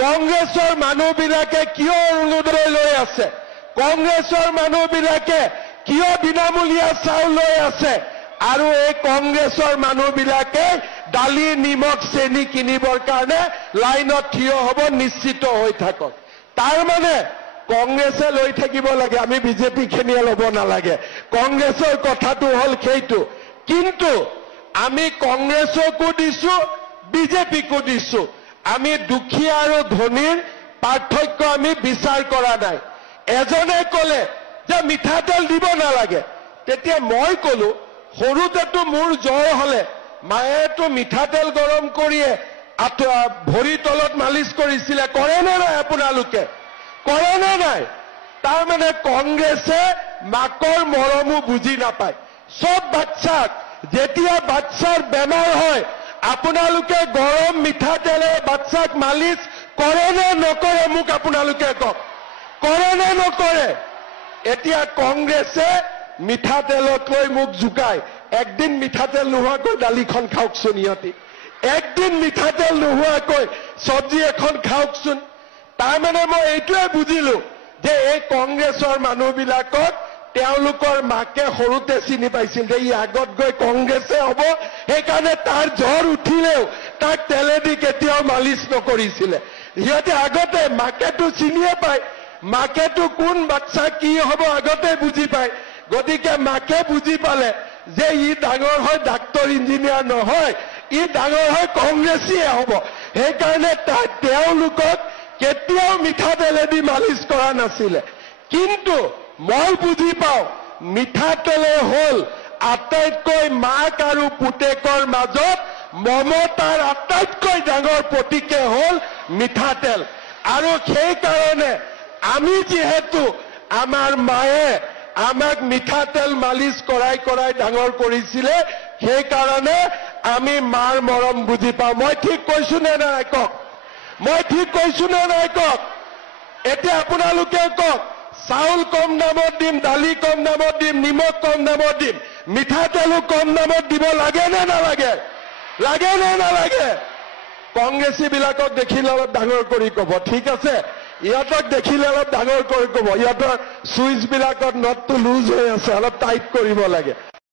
কংগ্ৰেছৰ মানুহবিলাকে কিয় অৰুণোদয় লৈ আছে? কংগ্ৰেছৰ মানুহবিলাকে কিয় বিনামূলীয়া চাউল লৈ আছে? আৰু এই কংগ্ৰেছৰ মানুহবিলাকে দালি নিমখ চেনি কিনিবৰ কাৰণে লাইনত থিয় হ'ব, নিশ্চিত হৈ থাকক। তাৰ মানে কংগ্ৰেছে লৈ থাকিব লাগে, আমি বিজেপি খিনিয়ে ল'ব নালাগে। কংগ্ৰেছৰ কথাটো হ'ল সেইটো। কিন্তু আমি কংগ্ৰেছকো দিছো, বিজেপিকো দিছো। আমি দুখীয়া আৰু ধনীৰ পাৰ্থক্য আমি বিচাৰ কৰা নাই। এজনে ক'লে যে মিঠাতেল দিব নালাগে, তেতিয়া মই ক'লো সৰুতেতো মোৰ জ্বৰ হ'লে মায়েতো মিঠাতেল গৰম কৰিয়ে ভৰি তলত মালিচ কৰিছিলে। কৰে নে নাই আপোনালোকে? কৰে নে নাই? তাৰমানে কংগ্ৰেছে মাকৰ মৰমো বুজি নাপায়। চব বাচ্চাক যেতিয়া বাচ্চাৰ বেমাৰ হয় আপোনালোকে গৰম মিঠাতেলে বাচ্চাক মালিচ কৰে নে নকৰে? মোক আপোনালোকে কওক, কৰে নে নকৰে? এতিয়া কংগ্ৰেছে মিঠাতেলক লৈ মোক জোকায়। একদিন মিঠাতেল নোহোৱাকৈ দালিখন খাওকচোন, ইহঁতি একদিন মিঠাতেল নোহোৱাকৈ চব্জি এখন খাওকচোন। তাৰমানে মই এইটোৱে বুজিলো যে এই কংগ্ৰেছৰ মানুহবিলাকক তেওঁলোকৰ মাকে সৰুতে চিনি পাইছিল যে ই আগত গৈ কংগ্ৰেছে হ'ব, সেইকাৰণে তাৰ জ্বৰ উঠিলেও তাক তেলেদি কেতিয়াও মালিচ নকৰিছিলে। সিহঁতে আগতে মাকেতো চিনিয়ে পায়, মাকেতো কোন বাচ্চা কি হ'ব আগতে বুজি পায়। গতিকে মাকে বুজি পালে যে ই ডাঙৰ হয় ডাক্তৰ ইঞ্জিনিয়াৰ নহয়, ই ডাঙৰ হয় কংগ্ৰেছীয়ে হ'ব। সেইকাৰণে তেওঁলোকক কেতিয়াও মিঠাতেলেদি মালিচ কৰা নাছিলে। কিন্তু মই বুজি পাওঁ মিঠাতেলে হ'ল আটাইতকৈ মাক আৰু পুতেকৰ মাজত মমতাৰ আটাইতকৈ ডাঙৰ প্ৰতীকে হ'ল মিঠাতেল। আৰু সেইকাৰণে আমি যিহেতু আমাৰ মায়ে আমাক মিঠাতেল মালিচ কৰাই কৰাই ডাঙৰ কৰিছিলে, সেইকাৰণে আমি মাৰ মৰম বুজি পাওঁ। মই ঠিক কৈছো নে নাই কওক? মই ঠিক কৈছো নে নাই কওক? এতিয়া আপোনালোকে কওক, চাউল কম দামত দিম, দালি কম দামত দিম, নিমখ কম দামত দিম, মিঠাতেলো কম দামত দিব লাগে নে নালাগে? লাগে নে নালাগে? কংগ্ৰেছীবিলাকক দেখিলে অলপ ডাঙৰ কৰি ক'ব, ঠিক আছে? ইহঁতক দেখিলে অলপ ডাঙৰ কৰি ক'ব, ইহঁতৰ চুইচবিলাকত নটটো লুজ হৈ আছে, অলপ টাইট কৰিব লাগে।